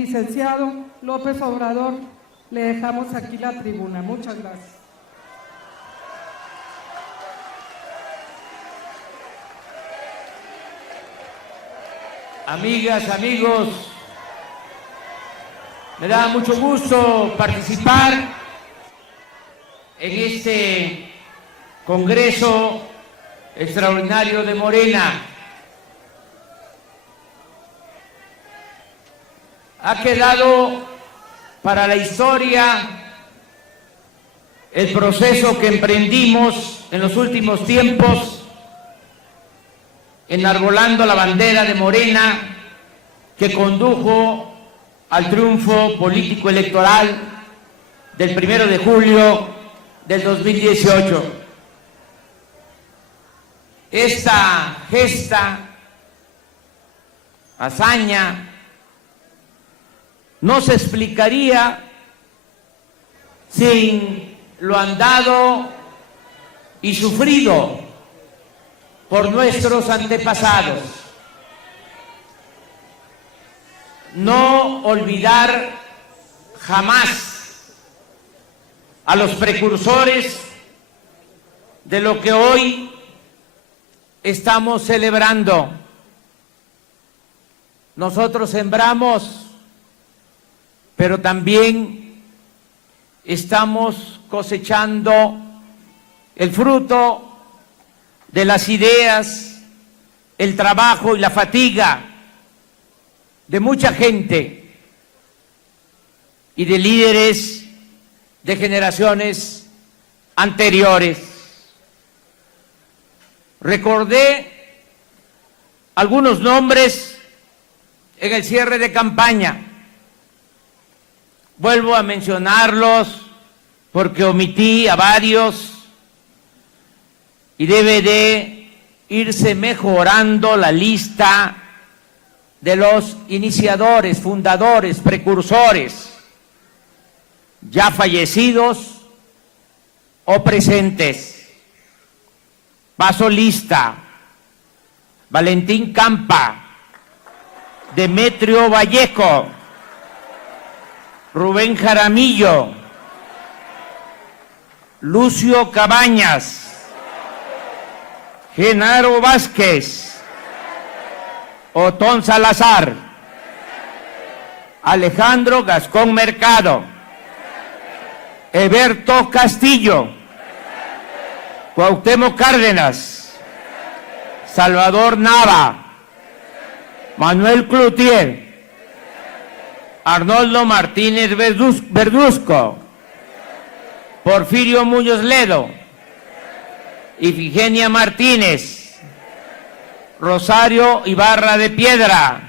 licenciado López Obrador, le dejamos aquí la tribuna. Muchas gracias. Amigas, amigos, me da mucho gusto participar en este Congreso Extraordinario de Morena. Ha quedado para la historia el proceso que emprendimos en los últimos tiempos, enarbolando la bandera de Morena, que condujo al triunfo político electoral del 1 de julio del 2018. Esta gesta, hazaña, no se explicaría sin lo andado y sufrido por nuestros antepasados. No olvidar jamás a los precursores de lo que hoy estamos celebrando. Nosotros sembramos, pero también estamos cosechando el fruto de las ideas, el trabajo y la fatiga de mucha gente y de líderes de generaciones anteriores. Recordé algunos nombres en el cierre de campaña. Vuelvo a mencionarlos porque omití a varios y debe de irse mejorando la lista de los iniciadores, fundadores, precursores, ya fallecidos o presentes. Paso lista: Valentín Campa, Demetrio Vallejo, Rubén Jaramillo, Lucio Cabañas, Genaro Vázquez, Otón Salazar, Alejandro Gascón Mercado, Eberto Castillo, Cuauhtémoc Cárdenas, Salvador Nava, Manuel Cloutier, Arnoldo Martínez Verduzco, Porfirio Muñoz Ledo, Ifigenia Martínez, Rosario Ibarra de Piedra,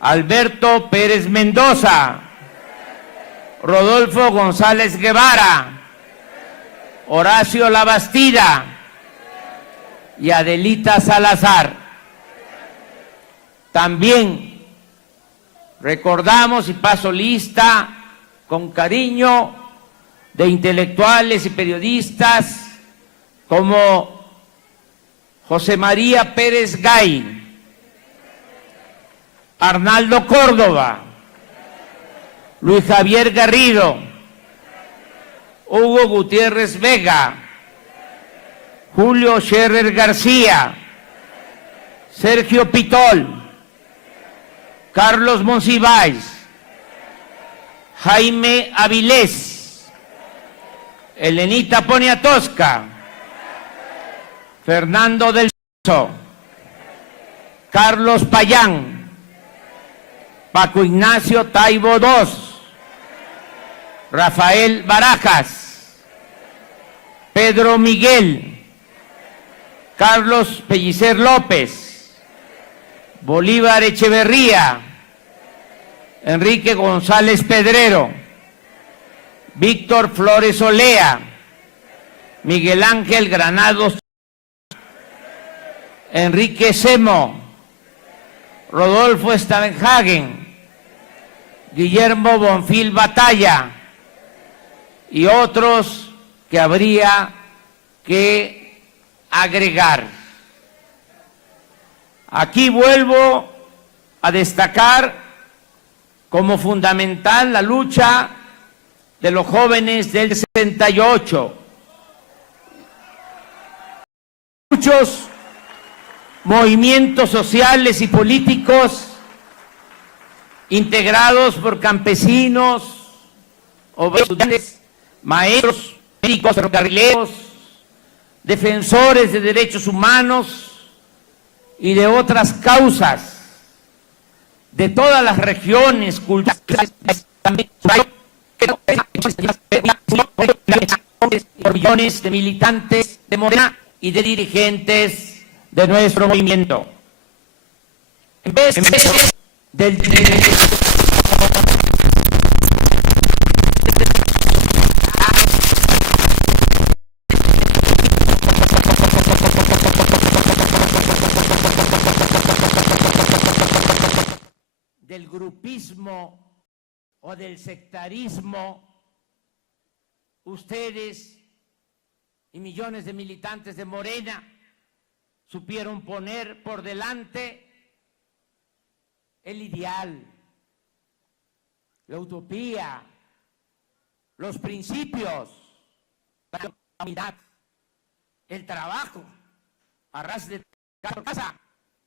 Alberto Pérez Mendoza, Rodolfo González Guevara, Horacio Labastida y Adelita Salazar. También recordamos, y paso lista con cariño, de intelectuales y periodistas como José María Pérez Gay, Arnaldo Córdoba, Luis Javier Garrido, Hugo Gutiérrez Vega, Julio Scherer García, Sergio Pitol, Carlos Monsiváis, Jaime Avilés, Elenita Poniatowska, Fernando del Pozo, Carlos Payán, Paco Ignacio Taibo II, Rafael Barajas, Pedro Miguel, Carlos Pellicer López, Bolívar Echeverría, Enrique González Pedrero, Víctor Flores Olea, Miguel Ángel Granados, Enrique Semo, Rodolfo Stavenhagen, Guillermo Bonfil Batalla y otros que habría que agregar. Aquí vuelvo a destacar como fundamental la lucha de los jóvenes del 68. Muchos movimientos sociales y políticos integrados por campesinos, obreros, estudiantes, maestros, médicos, ferrocarrileros, defensores de derechos humanos y de otras causas de todas las regiones, culturales, por millones de militantes de Morena y de dirigentes de nuestro movimiento. En vez del grupismo o del sectarismo, ustedes y millones de militantes de Morena supieron poner por delante el ideal, la utopía, los principios, la unidad, el trabajo, a ras de casa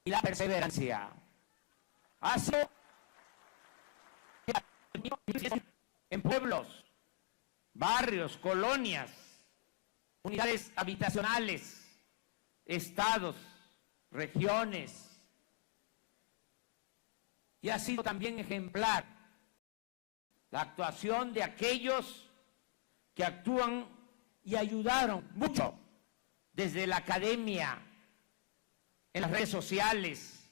y la perseverancia. Así en pueblos, barrios, colonias, unidades habitacionales, estados, regiones, y ha sido también ejemplar la actuación de aquellos que actúan y ayudaron mucho desde la academia, en las redes sociales,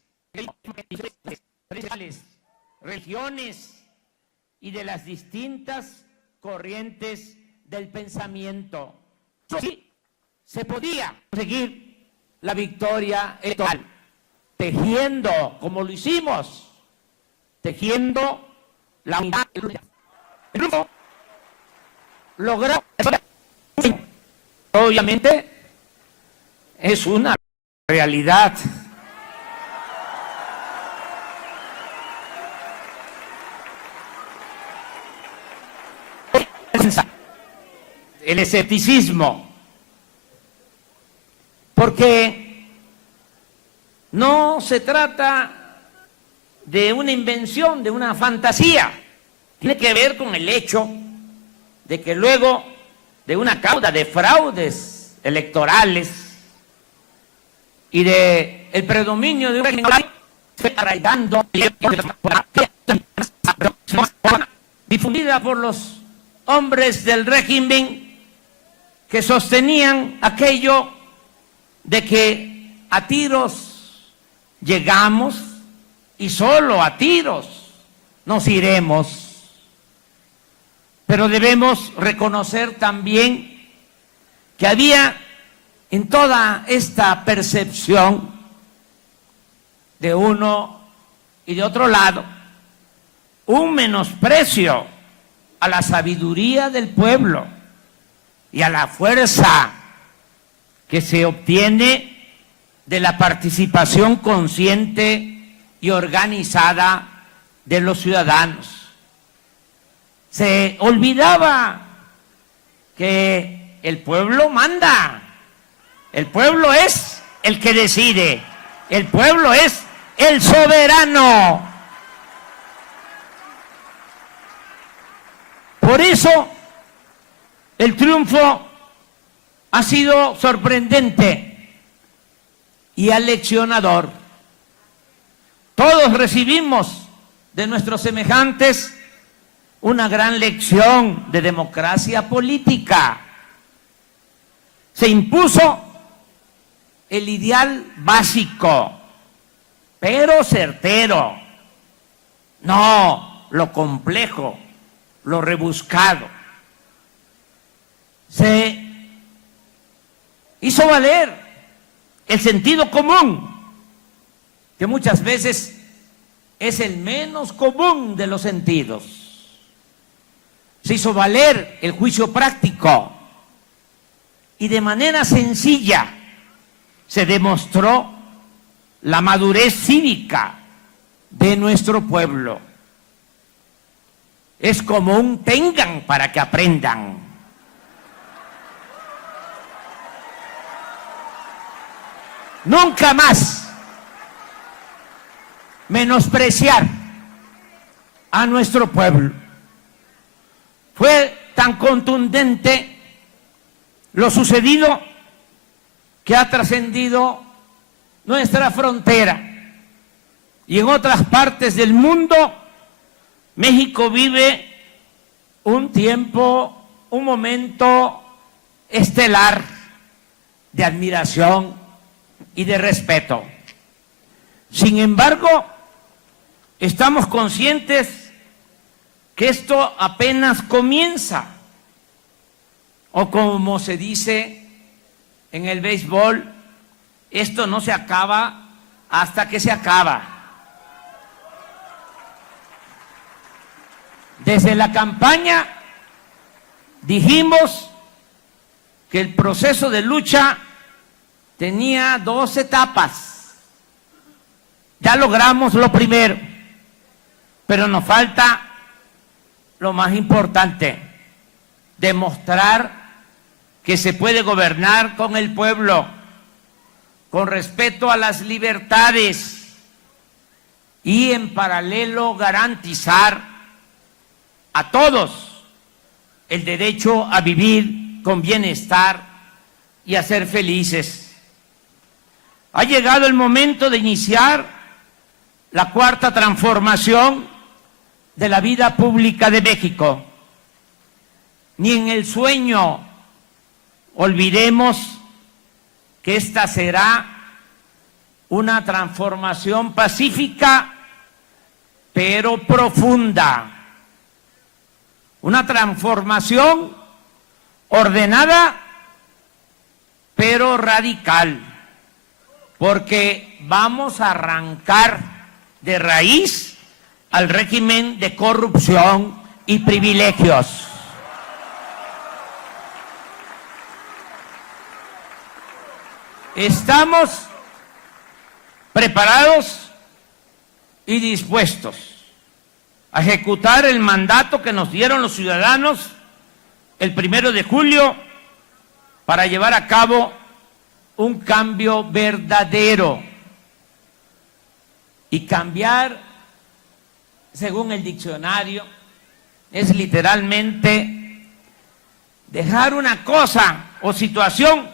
regiones y de las distintas corrientes del pensamiento. Sí, se podía conseguir la victoria electoral, tejiendo, como lo hicimos, tejiendo la unidad. El grupo logró, obviamente, es una realidad. El escepticismo, porque no se trata de una invención, de una fantasía, tiene que ver con el hecho de que luego de una cauda de fraudes electorales y de el predominio de un régimen arraigando difundida por los hombres del régimen que sostenían aquello de que a tiros llegamos y solo a tiros nos iremos. Pero debemos reconocer también que había en toda esta percepción de uno y de otro lado un menosprecio a la sabiduría del pueblo y a la fuerza que se obtiene de la participación consciente y organizada de los ciudadanos. Se olvidaba que el pueblo manda, el pueblo es el que decide, el pueblo es el soberano. Por eso el triunfo ha sido sorprendente y aleccionador. Todos recibimos de nuestros semejantes una gran lección de democracia política. Se impuso el ideal básico, pero certero, no lo complejo, lo rebuscado. Se hizo valer el sentido común, que muchas veces es el menos común de los sentidos. Se hizo valer el juicio práctico y de manera sencilla se demostró la madurez cívica de nuestro pueblo. es como un tengan para que aprendan. Nunca más menospreciar a nuestro pueblo. Fue tan contundente lo sucedido que ha trascendido nuestra frontera. Y en otras partes del mundo, México vive un tiempo, un momento estelar de admiración y de respeto. Sin embargo, estamos conscientes que esto apenas comienza, o como se dice en el béisbol, esto no se acaba hasta que se acaba. Desde la campaña dijimos que el proceso de lucha tenía 2 etapas. Ya logramos lo primero, pero nos falta lo más importante: demostrar que se puede gobernar con el pueblo, con respeto a las libertades y en paralelo garantizar a todos el derecho a vivir con bienestar y a ser felices. Ha llegado el momento de iniciar la 4ª transformación de la vida pública de México. Ni en el sueño olvidemos que esta será una transformación pacífica, pero profunda. Una transformación ordenada, pero radical, porque vamos a arrancar de raíz al régimen de corrupción y privilegios. Estamos preparados y dispuestos a ejecutar el mandato que nos dieron los ciudadanos el 1 de julio para llevar a cabo un cambio verdadero. Y cambiar, según el diccionario, es literalmente dejar una cosa o situación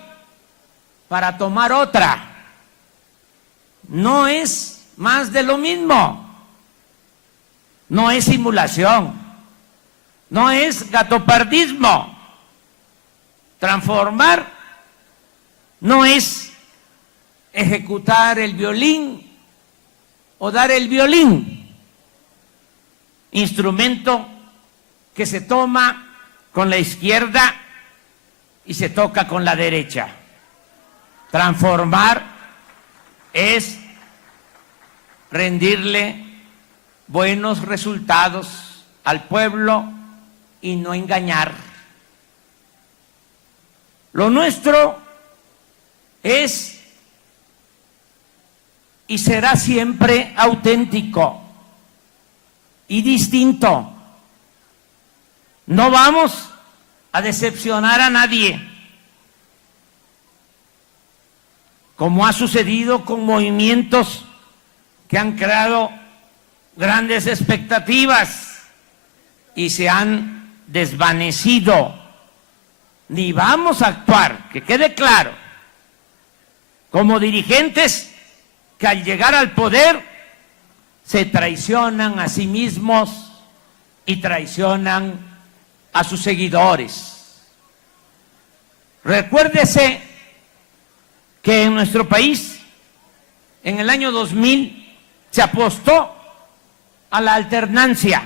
para tomar otra. No es más de lo mismo. No es simulación, no es gatopardismo. Transformar no es ejecutar el violín o dar el violín, instrumento que se toma con la izquierda y se toca con la derecha. Transformar es rendirle buenos resultados al pueblo y no engañar. Lo nuestro es y será siempre auténtico y distinto. No vamos a decepcionar a nadie, como ha sucedido con movimientos que han creado grandes expectativas y se han desvanecido. Ni vamos a actuar, que quede claro, como dirigentes que al llegar al poder se traicionan a sí mismos y traicionan a sus seguidores. Recuérdese que en nuestro país, en el año 2000, se apostó a la alternancia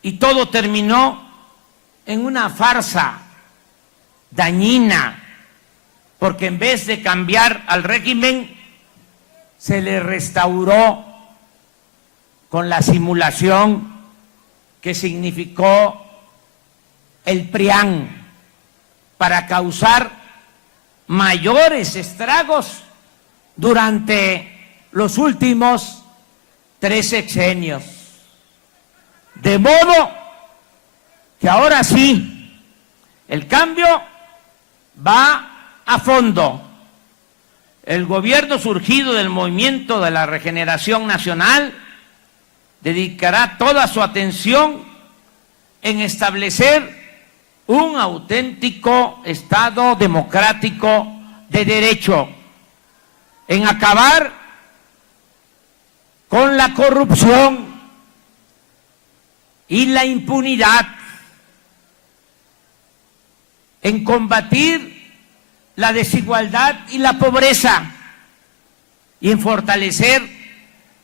y todo terminó en una farsa dañina, porque en vez de cambiar al régimen, se le restauró con la simulación que significó el PRIAN para causar mayores estragos durante los últimos 3 sexenios. De modo que ahora sí, el cambio va a fondo. El gobierno surgido del Movimiento de la Regeneración Nacional dedicará toda su atención en establecer un auténtico Estado democrático de derecho, en acabar con la corrupción y la impunidad, en combatir la desigualdad y la pobreza y en fortalecer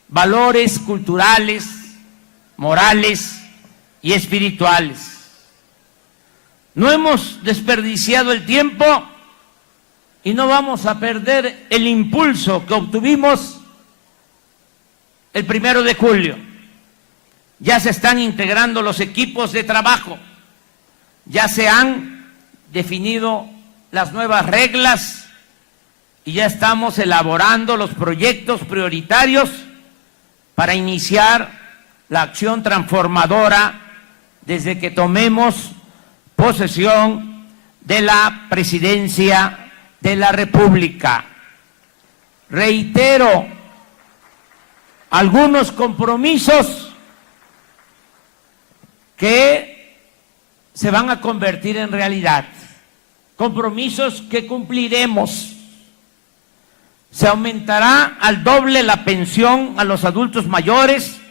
valores culturales, morales y espirituales. No hemos desperdiciado el tiempo y no vamos a perder el impulso que obtuvimos el 1 de julio. Ya se están integrando los equipos de trabajo, ya se han definido las nuevas reglas y ya estamos elaborando los proyectos prioritarios para iniciar la acción transformadora desde que tomemos posesión de la presidencia de la República. Reitero algunos compromisos que se van a convertir en realidad, compromisos que cumpliremos. Se aumentará al doble la pensión a los adultos mayores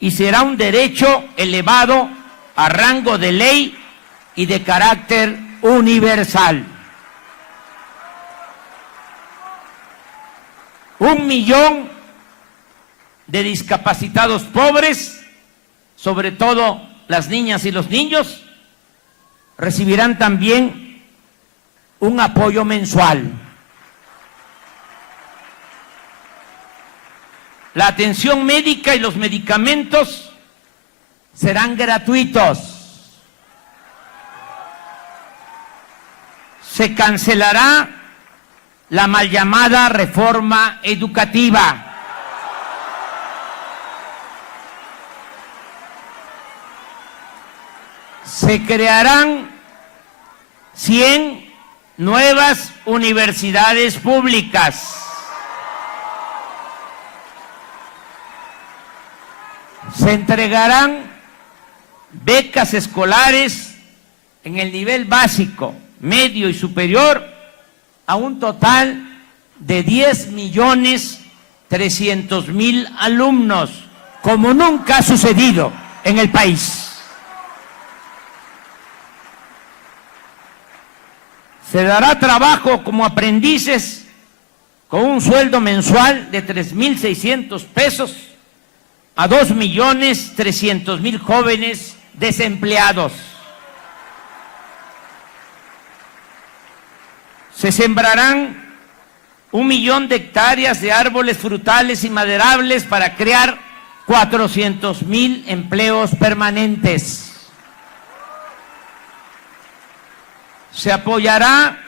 y será un derecho elevado a rango de ley y de carácter universal. 1 millón de discapacitados pobres, sobre todo las niñas y los niños, recibirán también un apoyo mensual. La atención médica y los medicamentos serán gratuitos. Se cancelará la mal llamada reforma educativa. Se crearán 100 nuevas universidades públicas. Se entregarán becas escolares en el nivel básico, medio y superior a un total de 10.300.000 alumnos, como nunca ha sucedido en el país. Se dará trabajo como aprendices con un sueldo mensual de 3.600 pesos a 2.300.000 jóvenes desempleados. Se sembrarán 1 millón de hectáreas de árboles frutales y maderables para crear 400.000 empleos permanentes. Se apoyará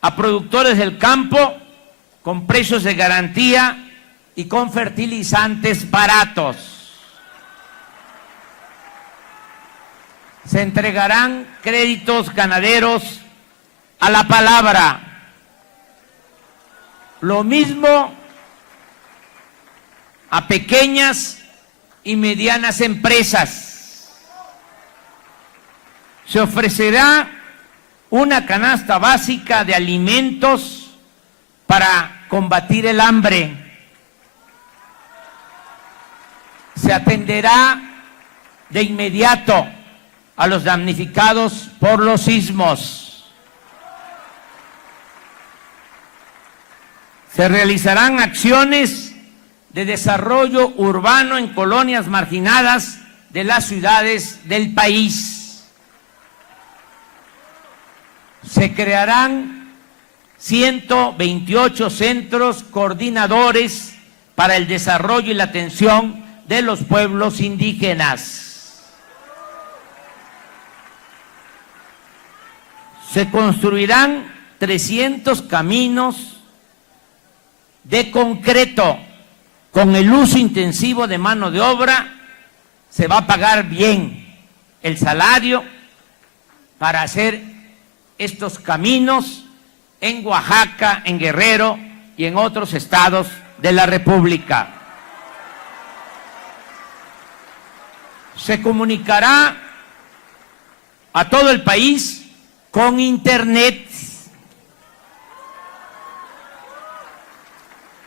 a productores del campo con precios de garantía y con fertilizantes baratos. Se entregarán créditos ganaderos a la palabra. Lo mismo a pequeñas y medianas empresas. Se ofrecerá una canasta básica de alimentos para combatir el hambre. Se atenderá de inmediato a los damnificados por los sismos. Se realizarán acciones de desarrollo urbano en colonias marginadas de las ciudades del país. Se crearán 128 centros coordinadores para el desarrollo y la atención de los pueblos indígenas. Se construirán 300 caminos de concreto con el uso intensivo de mano de obra se va a pagar bien el salario para hacer estos caminos en Oaxaca, en Guerrero y en otros estados de la República. Se comunicará a todo el país con internet.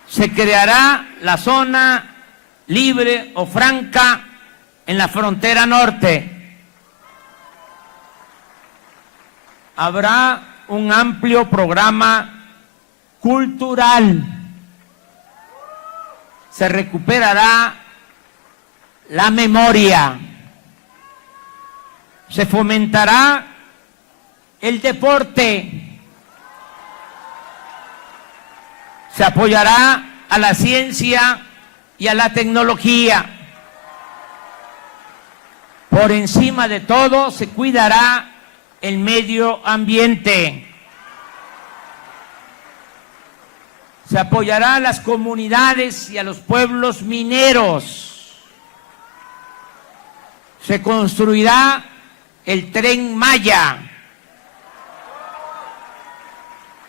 Se creará la zona libre o franca en la frontera norte. Habrá un amplio programa cultural. Se recuperará la memoria. Se fomentará el deporte. Se apoyará a la ciencia y a la tecnología. Por encima de todo, se cuidará el medio ambiente. Se apoyará a las comunidades y a los pueblos mineros. Se construirá el Tren Maya.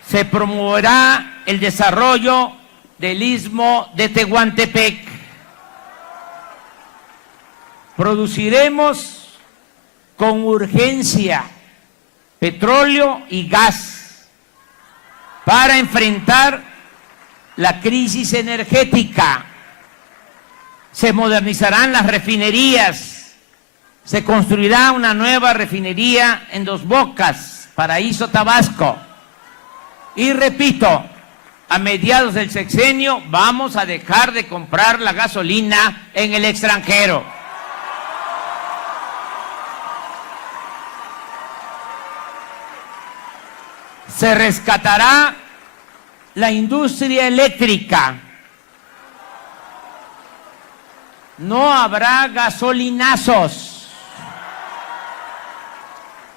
Se promoverá el desarrollo del Istmo de Tehuantepec. Produciremos con urgencia petróleo y gas para enfrentar la crisis energética. Se modernizarán las refinerías. Se construirá una nueva refinería en Dos Bocas, Paraíso, Tabasco. Y repito, a mediados del sexenio vamos a dejar de comprar la gasolina en el extranjero. Se rescatará la industria eléctrica. No habrá gasolinazos.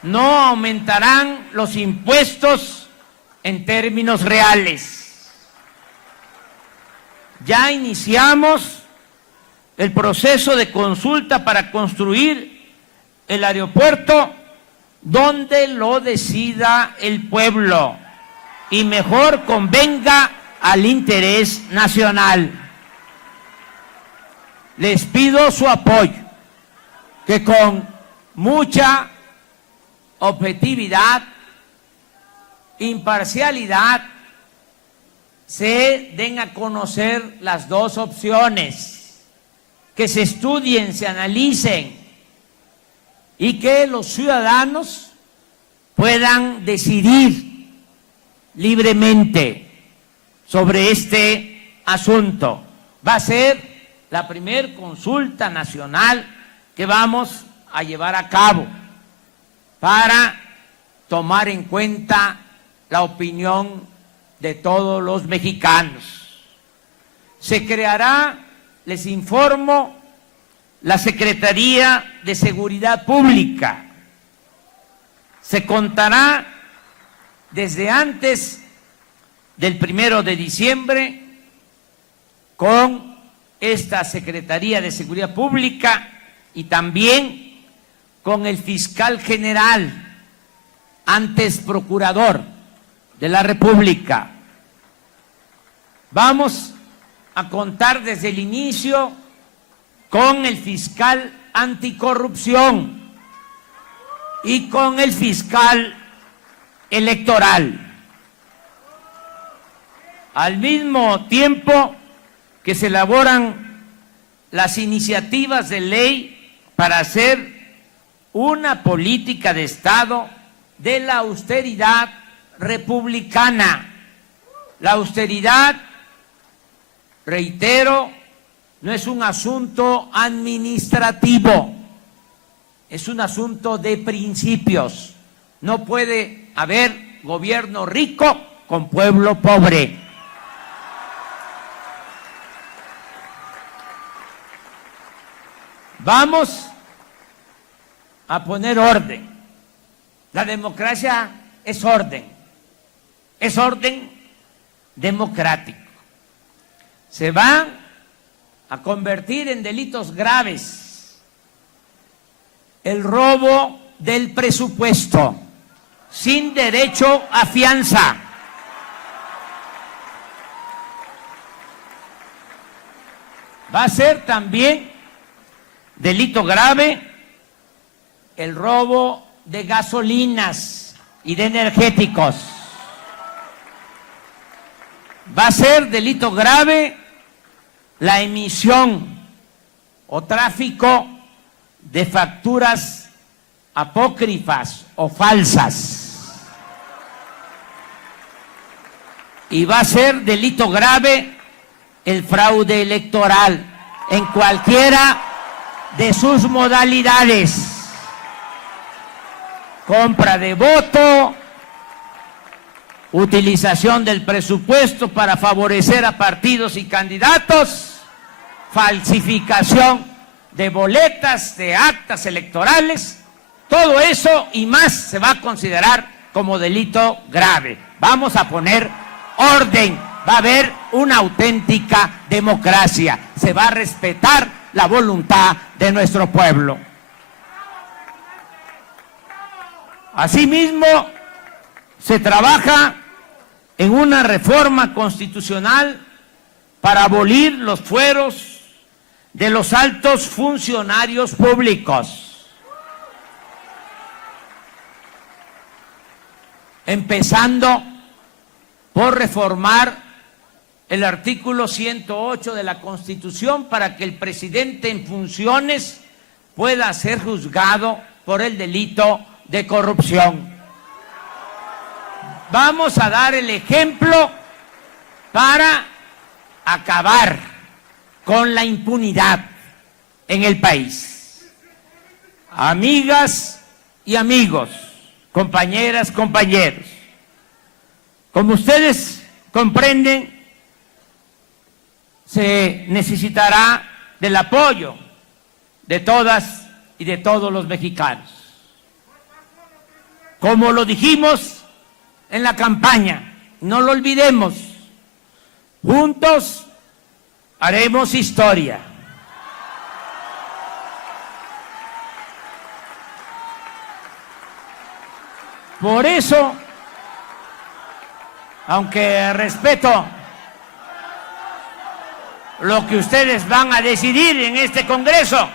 No aumentarán los impuestos en términos reales. Ya iniciamos el proceso de consulta para construir el aeropuerto donde lo decida el pueblo y mejor convenga al interés nacional. Les pido su apoyo, que con mucha objetividad, imparcialidad, se den a conocer las dos opciones, que se estudien, se analicen y que los ciudadanos puedan decidir libremente sobre este asunto. Va a ser la primer consulta nacional que vamos a llevar a cabo para tomar en cuenta la opinión de todos los mexicanos. Se creará, les informo, la Secretaría de Seguridad Pública. Se contará desde antes del 1 de diciembre con esta Secretaría de Seguridad Pública y también con el fiscal general, antes procurador de la República. Vamos a contar desde el inicio con el fiscal anticorrupción y con el fiscal electoral. Al mismo tiempo que se elaboran las iniciativas de ley para hacer una política de Estado de la austeridad republicana. La austeridad, reitero, no es un asunto administrativo, es un asunto de principios. No puede haber gobierno rico con pueblo pobre. Vamos a poner orden. La democracia es orden democrático. Se va a convertir en delitos graves el robo del presupuesto sin derecho a fianza. Va a ser también delito grave el robo de gasolinas y de energéticos. Va a ser delito grave la emisión o tráfico de facturas apócrifas o falsas. Y va a ser delito grave el fraude electoral en cualquiera de sus modalidades. Compra de voto, utilización del presupuesto para favorecer a partidos y candidatos, falsificación de boletas, de actas electorales, todo eso y más se va a considerar como delito grave. Vamos a poner orden, va a haber una auténtica democracia, se va a respetar la voluntad de nuestro pueblo. Asimismo, se trabaja en una reforma constitucional para abolir los fueros de los altos funcionarios públicos, empezando por reformar el artículo 108 de la Constitución para que el presidente en funciones pueda ser juzgado por el delito de corrupción. Vamos a dar el ejemplo para acabar con la impunidad en el país. Amigas y amigos, compañeras, compañeros, como ustedes comprenden, se necesitará del apoyo de todas y de todos los mexicanos. Como lo dijimos en la campaña, no lo olvidemos, juntos haremos historia. Por eso, aunque respeto lo que ustedes van a decidir en este Congreso,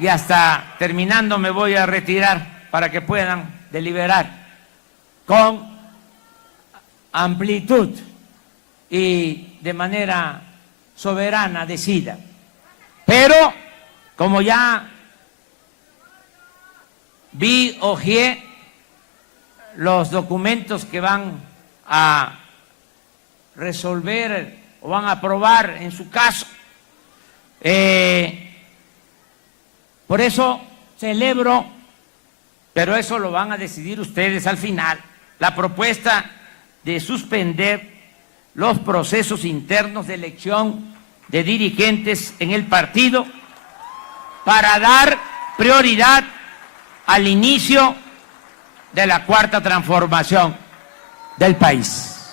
y hasta terminando me voy a retirar para que puedan deliberar con amplitud y de manera soberana, decida. Pero, como ya ojeé los documentos que van a resolver o van a aprobar en su caso, por eso celebro, pero eso lo van a decidir ustedes al final, la propuesta de suspender los procesos internos de elección de dirigentes en el partido para dar prioridad al inicio de la cuarta transformación del país.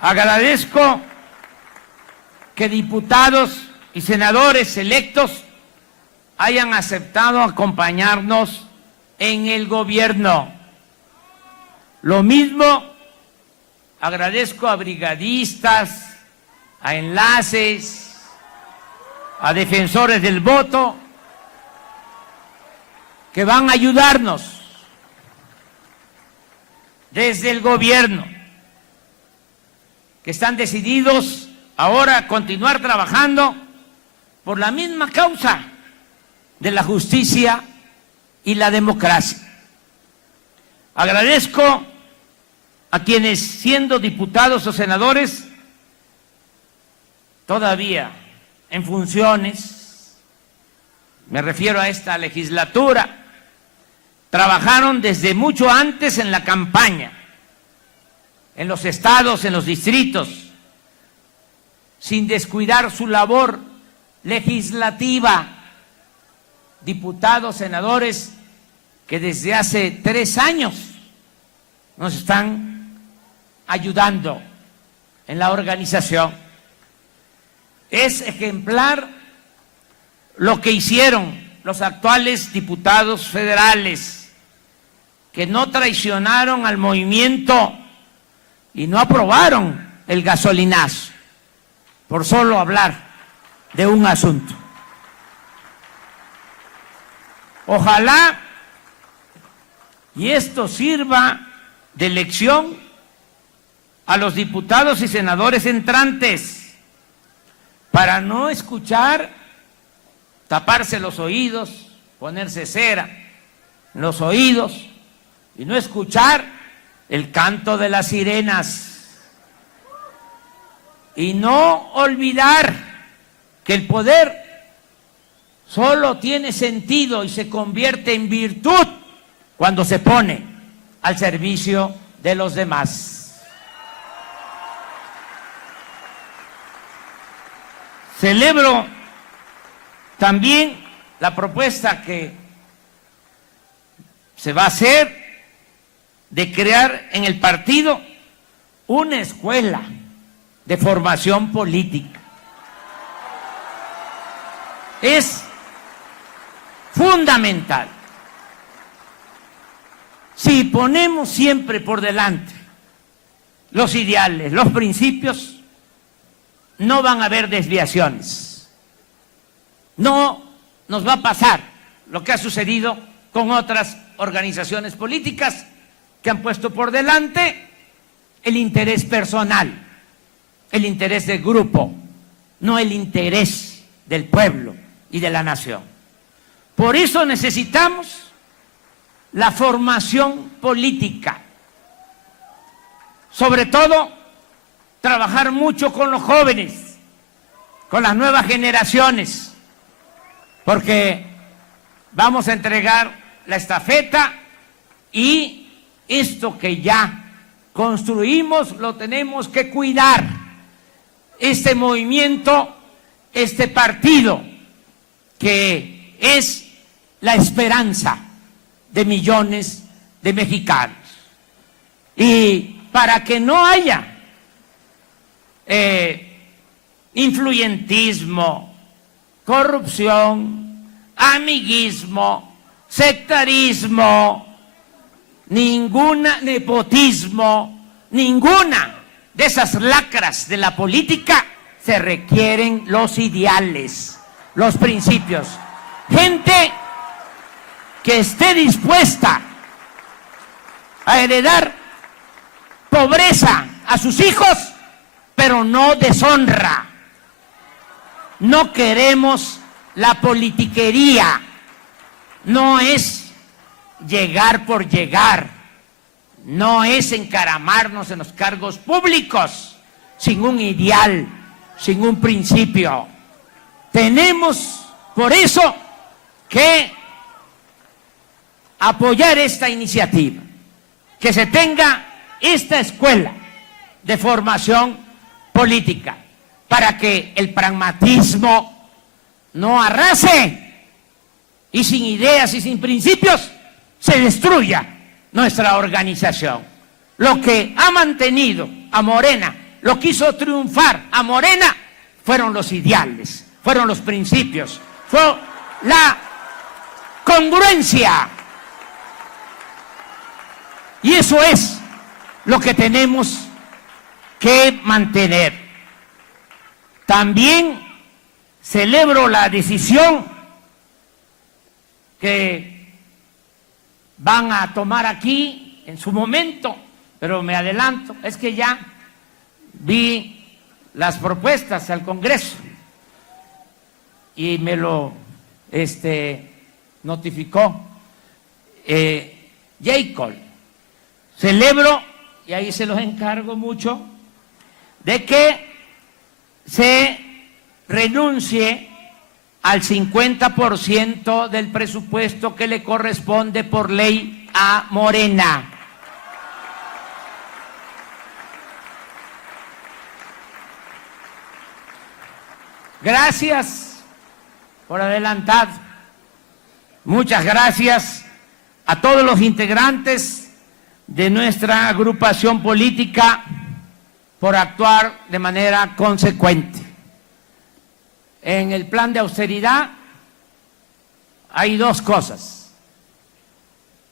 Agradezco que diputados y senadores electos hayan aceptado acompañarnos en el gobierno. Lo mismo agradezco a brigadistas, a enlaces, a defensores del voto, que van a ayudarnos desde el gobierno, que están decididos ahora a continuar trabajando por la misma causa de la justicia y la democracia. Agradezco a quienes, siendo diputados o senadores, todavía en funciones, me refiero a esta legislatura, trabajaron desde mucho antes en la campaña, en los estados, en los distritos, sin descuidar su labor legislativa. Diputados, senadores que desde hace 3 años nos están ayudando en la organización. Es ejemplar lo que hicieron los actuales diputados federales, que no traicionaron al movimiento y no aprobaron el gasolinazo, por solo hablar de un asunto. Ojalá y esto sirva de lección a los diputados y senadores entrantes para no escuchar, taparse los oídos, ponerse cera en los oídos y no escuchar el canto de las sirenas y no olvidar que el poder solo tiene sentido y se convierte en virtud cuando se pone al servicio de los demás. Celebro también la propuesta que se va a hacer de crear en el partido una escuela de formación política. Es fundamental. Si ponemos siempre por delante los ideales, los principios, no van a haber desviaciones. No nos va a pasar lo que ha sucedido con otras organizaciones políticas que han puesto por delante el interés personal, el interés del grupo, no el interés del pueblo y de la nación. Por eso necesitamos la formación política, sobre todo trabajar mucho con los jóvenes, con las nuevas generaciones, porque vamos a entregar la estafeta y esto que ya construimos lo tenemos que cuidar. Este movimiento, este partido, que es la esperanza de millones de mexicanos. Y para que no haya influyentismo, corrupción, amiguismo, sectarismo, nepotismo, ninguna de esas lacras de la política, se requieren los ideales, los principios. Gente que esté dispuesta a heredar pobreza a sus hijos, pero no deshonra. No queremos la politiquería, no es llegar por llegar, no es encaramarnos en los cargos públicos sin un ideal, sin un principio. Tenemos por eso que apoyar esta iniciativa, que se tenga esta escuela de formación política, para que el pragmatismo no arrase y sin ideas y sin principios se destruya nuestra organización. Lo que ha mantenido a Morena, lo que hizo triunfar a Morena, fueron los ideales, fueron los principios, fue la congruencia. Y eso es lo que tenemos que mantener. También celebro la decisión que van a tomar aquí en su momento, pero me adelanto, es que ya vi las propuestas al Congreso y me lo notificó Jacob. Celebro, y ahí se los encargo mucho, de que se renuncie al 50% del presupuesto que le corresponde por ley a Morena. Gracias por adelantado. Muchas gracias a todos los integrantes de nuestra agrupación política por actuar de manera consecuente. En el plan de austeridad hay dos cosas.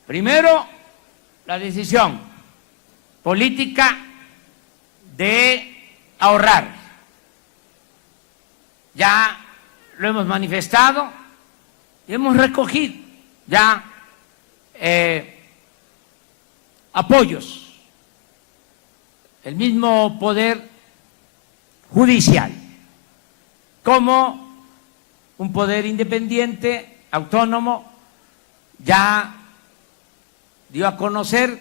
Primero, la decisión política de ahorrar. Ya lo hemos manifestado y hemos recogido ya apoyos. El mismo Poder Judicial, como un poder independiente, autónomo, ya dio a conocer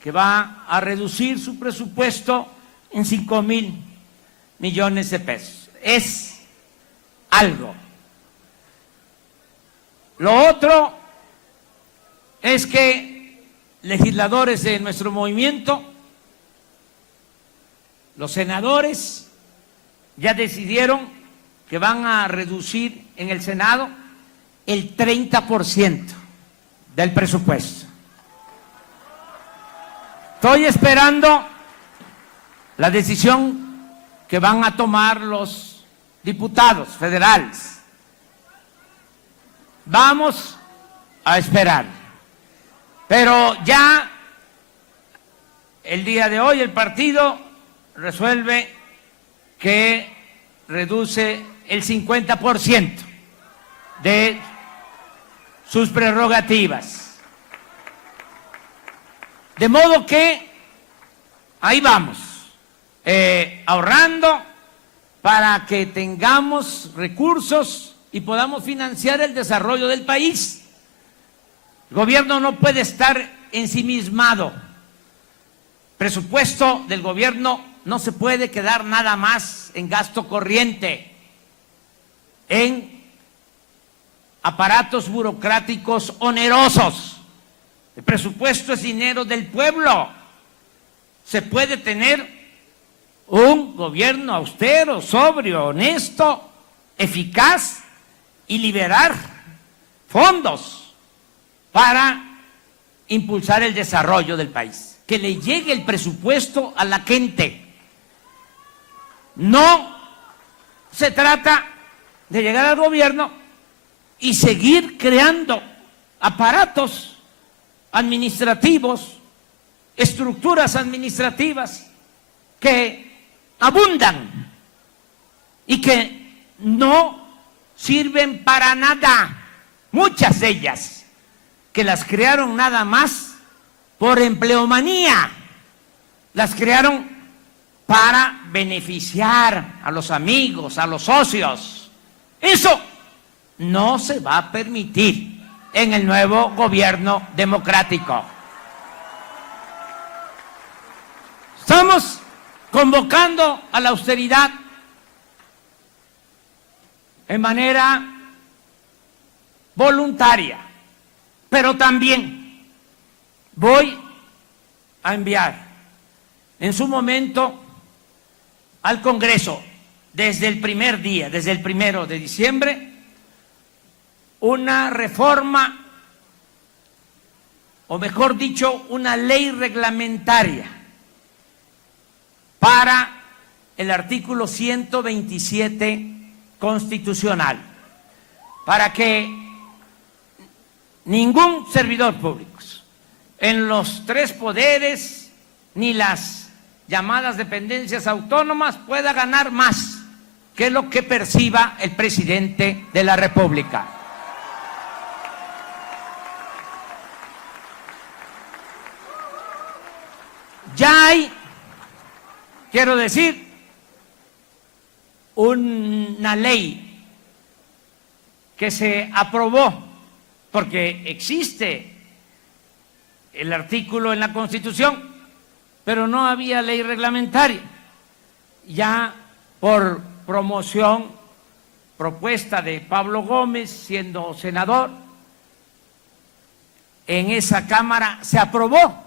que va a reducir su presupuesto en 5,000 millones de pesos. Es algo. Lo otro es que legisladores de nuestro movimiento, los senadores, ya decidieron que van a reducir en el Senado el 30% del presupuesto. Estoy esperando la decisión que van a tomar los diputados federales. Vamos a esperar. Pero ya el día de hoy el partido resuelve que reduce el 50% de sus prerrogativas. De modo que ahí vamos, ahorrando para que tengamos recursos y podamos financiar el desarrollo del país. El gobierno no puede estar ensimismado. Presupuesto del gobierno no se puede quedar nada más en gasto corriente, en aparatos burocráticos onerosos. El presupuesto es dinero del pueblo. Se puede tener un gobierno austero, sobrio, honesto, eficaz y liberar fondos para impulsar el desarrollo del país. Que le llegue el presupuesto a la gente. No se trata de llegar al gobierno y seguir creando aparatos administrativos, estructuras administrativas que abundan y que no sirven para nada. Muchas de ellas que las crearon nada más por empleomanía, las crearon para beneficiar a los amigos, a los socios. Eso no se va a permitir en el nuevo gobierno democrático. Estamos convocando a la austeridad en manera voluntaria, pero también voy a enviar en su momento al Congreso, desde el primer día, desde el 1 de diciembre, una reforma, o mejor dicho, una ley reglamentaria para el artículo 127 constitucional, para que ningún servidor público en los tres poderes ni las llamadas dependencias autónomas pueda ganar más que lo que perciba el presidente de la República. Ya hay, quiero decir, una ley que se aprobó, porque existe el artículo en la Constitución, pero no había ley reglamentaria. Ya por promoción, propuesta de Pablo Gómez, siendo senador, en esa Cámara se aprobó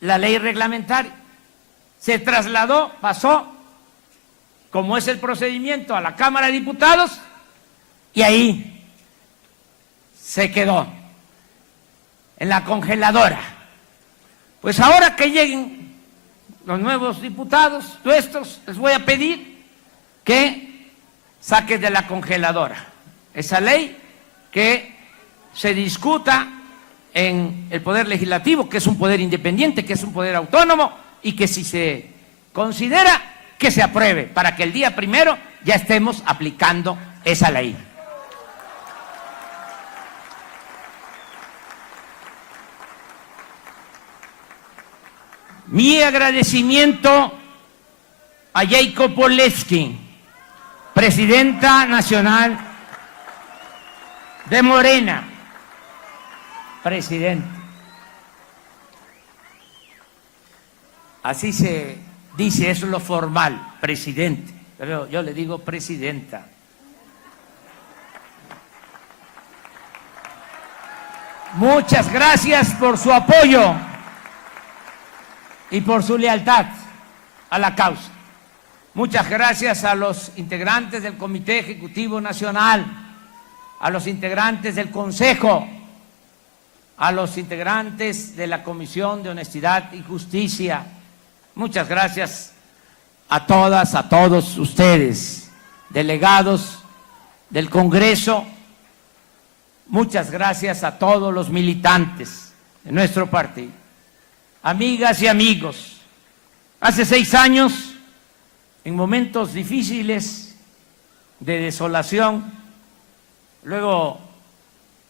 la ley reglamentaria. Se trasladó, pasó, como es el procedimiento, a la Cámara de Diputados y ahí se quedó en la congeladora. Pues ahora que lleguen los nuevos diputados nuestros, les voy a pedir que saquen de la congeladora esa ley que se discuta en el Poder Legislativo, que es un poder independiente, que es un poder autónomo, y que si se considera, que se apruebe, para que el día 1 ya estemos aplicando esa ley. Mi agradecimiento a Jacob Polewski, presidenta nacional de Morena, presidente. Así se dice, eso es lo formal, presidente, pero yo le digo presidenta. Muchas gracias por su apoyo y por su lealtad a la causa. Muchas gracias a los integrantes del Comité Ejecutivo Nacional, a los integrantes del Consejo, a los integrantes de la Comisión de Honestidad y Justicia. Muchas gracias a todas, a todos ustedes, delegados del Congreso. Muchas gracias a todos los militantes de nuestro partido. Amigas y amigos, hace 6 años, en momentos difíciles de desolación, luego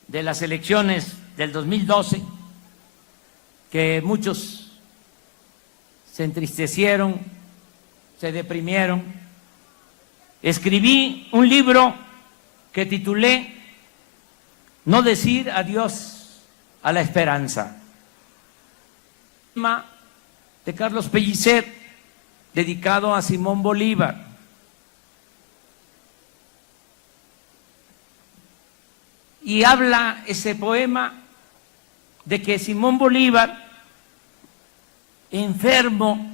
de las elecciones del 2012, que muchos se entristecieron, se deprimieron, escribí un libro que titulé No decir adiós a la esperanza, de Carlos Pellicer, dedicado a Simón Bolívar. Y habla ese poema de que Simón Bolívar, enfermo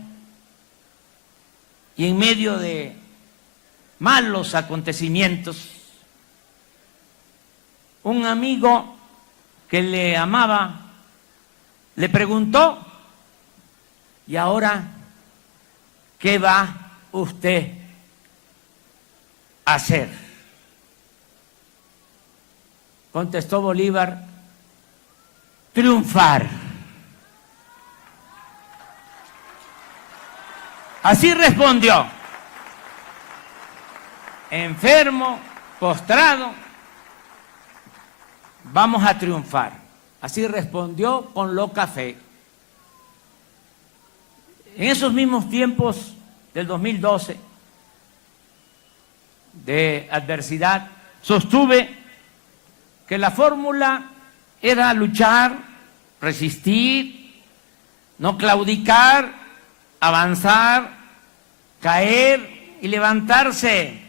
y en medio de malos acontecimientos, un amigo que le amaba le preguntó: ¿y ahora qué va usted a hacer? Contestó Bolívar: triunfar. Así respondió, enfermo, postrado, vamos a triunfar. Así respondió con loca fe. En esos mismos tiempos del 2012, de adversidad, sostuve que la fórmula era luchar, resistir, no claudicar, avanzar, caer y levantarse,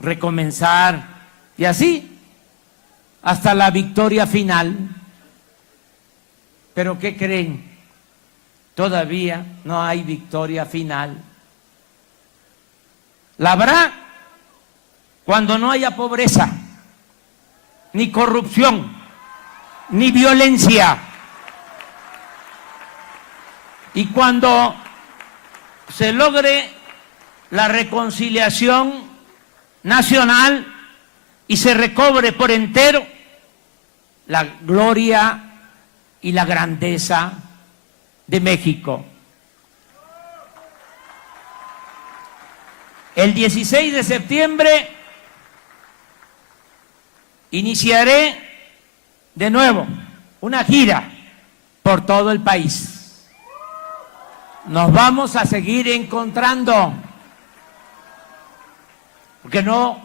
recomenzar, y así hasta la victoria final. ¿Pero qué creen? Todavía no hay victoria final. La habrá cuando no haya pobreza, ni corrupción, ni violencia. Y cuando se logre la reconciliación nacional y se recobre por entero la gloria y la grandeza de México. El 16 de septiembre iniciaré de nuevo una gira por todo el país. Nos vamos a seguir encontrando, porque no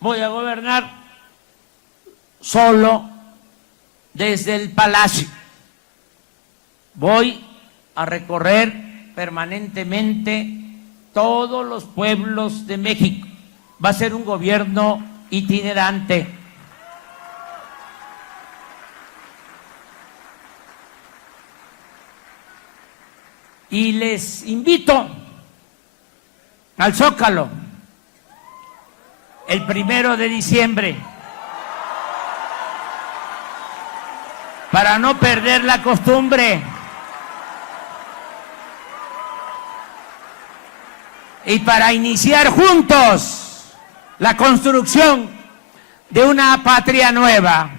voy a gobernar solo desde el Palacio. Voy a recorrer permanentemente todos los pueblos de México. Va a ser un gobierno itinerante. Y les invito al Zócalo el 1 de diciembre para no perder la costumbre y para iniciar juntos la construcción de una patria nueva.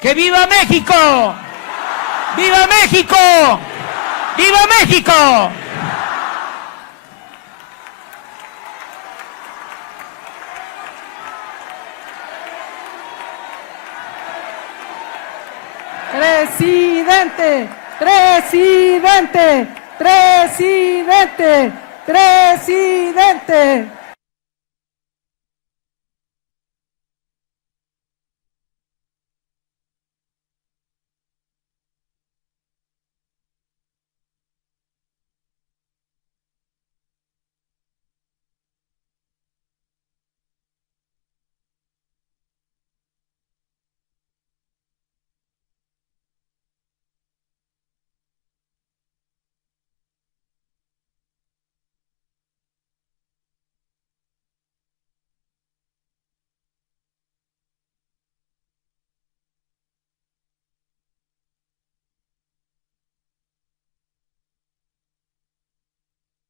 ¡Que viva México! ¡Viva México! ¡Viva México! Presidente, presidente, presidente, presidente.